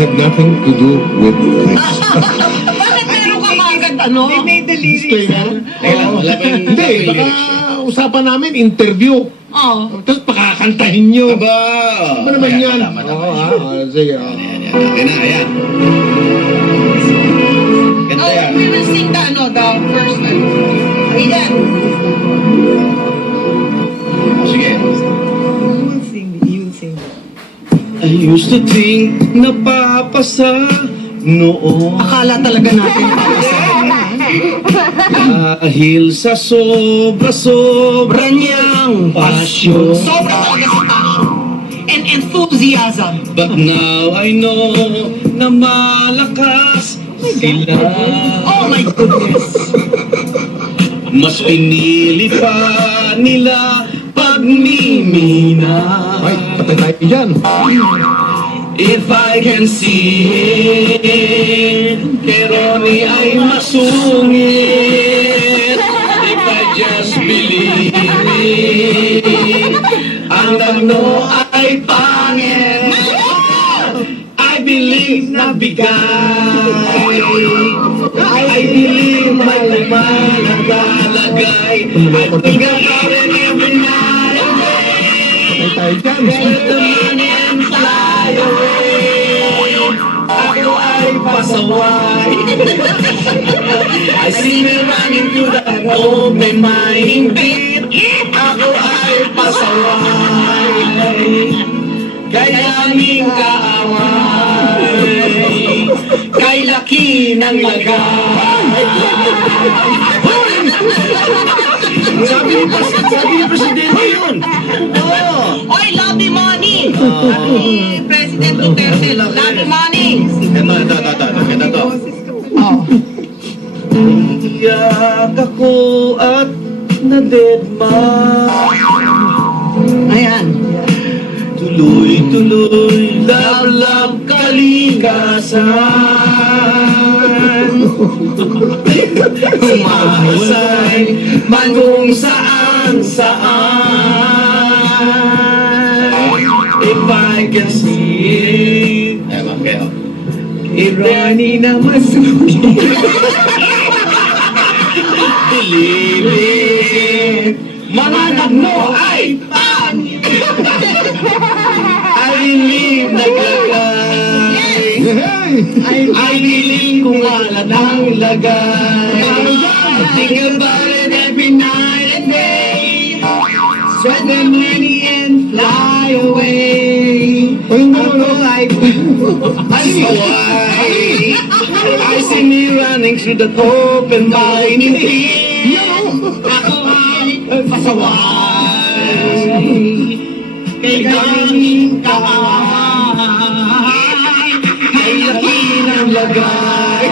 have nothing to do with this. Bakit meron ka agad ano? They made the lyrics. Disclaimer. Wala pa yung Hindi, baka usapan namin, interview. Oo. Tapos pakakantahin nyo. Aba! Ano naman yan? Sige. Okay na, ayan. Ganda Oh, yan. we will sing the first one. Ayan. Sige. You will sing. You will sing. I used to think napapasa noon Akala talaga natin dahil sa sobra-sobra niyang pasyon. sobra talaga sa passion and enthusiasm. But now I know na malakas sila. Oh my goodness. Mas pinili pa nila pagmimina. Ay, patay tayo dyan. If I can see it, kay Ronnie ay masungit. If I just believe it, ang dagno ay pangit. I believe na bigay. I believe may laman at lalagay. I think about it every night and day. Patay tayo dyan. Get the money and fly away. Ako ay pasaway. I see me running through that open mining pit. Ako ay pasaway. Kaya aming kaaway. Kay laki ng lagay. Sabi ni Presidente yun. Oo. Oy, lobby money. Sabi ni President Duterte, lobby money. Ito to. Oh. Iyak ako at nadedma. Ayan. Tuloy-tuloy, love-love kalikasan. Umasay man kung saan-saan. If I can see it, if Ronnie na masugi, believe it, mga nagno ay pangit. I believe naglagay. Hey! I believe kung alat ang lagay. Think about it every night and day. Spend the money and fly away. Ako ay pasaway. I see me running through the open mining pit. Ako ay pasaway. Kay daming kaaway. Kay laki ng lagay.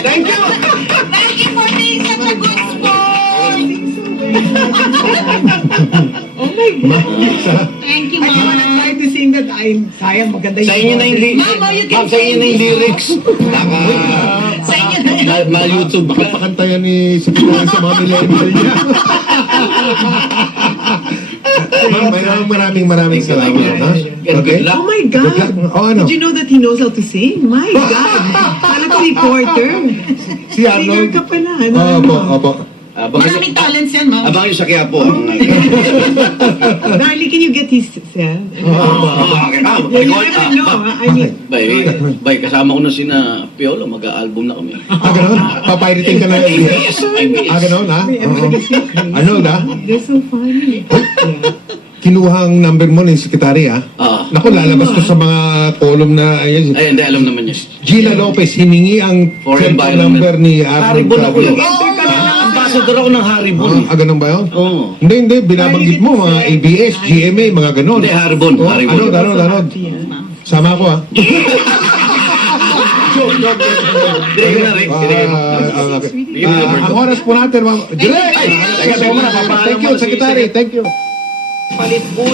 Thank you! Thank you for being such a good sport. Oh my God. Thank you, I wanna Mama. try to sing that. Sayang, maganda yung Sa inyo na yung lyrics. Mama, you can Sa inyo na yung sing. lyrics. Sa inyo na yan. Ma-YouTube Baka ka. pakantayan ni Secretary sa mga millennial niya. Ma'am, maraming salamat. Ha? Good luck. Oh my Good luck. God. Oh, ano? Did you know that he knows how to sing? My God. Kala ko reporter. Si Singer Arnold. ka pala. Ano? Opo, opo. Maraming talents yan, Mama. Abang yung sa Quiapo. Darling, can you get his You You never know. I mean, Bay, kasama ko na sina Piolo, mag-a-album na kami. Ganon? Papirating ka na yun. IBS. Ganon, ha? everybody's so crazy. Arnold, ha? They're so funny. Kinuha ang number mo ng Secretary, ha? Naku, lalabas ko sa mga column na, ayan, Ay, hindi, alam naman niya. Gina Lopez, hiningi ang For cellphone environment. number ni Arnold Haribon ako yun. Clavio. Ambassador ako ng Haribon. Ganun ba yun? Oo. Hindi, binabanggit mo, mga ABS, GMA, mga ganon. Hindi, Haribon. Oh, Haribon. Arnold. Sama ko, ha? Sige na, Rick. Sige mo. Okay. Sige na, Roberto. Ang oras po natin, mga... Direk! Teka, teka muna, papaalam Thank you, muna si Secretary. Thank you. Palit ulo.